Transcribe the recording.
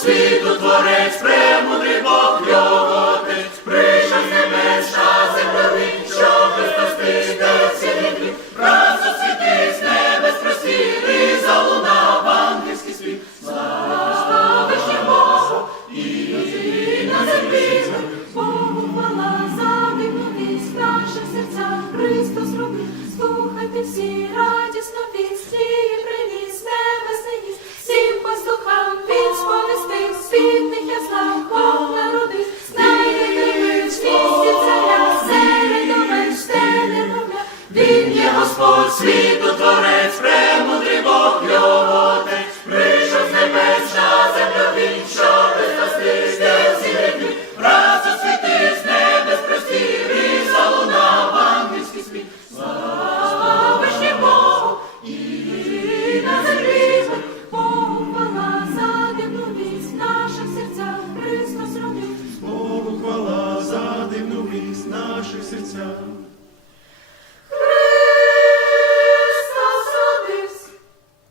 Світу творець, премудрий Бог його отець, прийшов з небес, час землевий, щоб спасти всі гріхи. Раз освіти з небес простір, залунав ангельський спів. Слава Богу, і на землі. Богу хвала за дивну вість в наших серцях Христос робив. Слухайте всі радісно світу творець, премудрий Бог його отець, прийшов з небес на землю він, щоб спасти всі гріхи. Раз освіти з небес простір, і залунав ангельський спів. Слава вишнім Богу, і на землі. Богу хвала за дивну вість наших серцях Христос родив. Богу хвала за дивну вість наших серцях.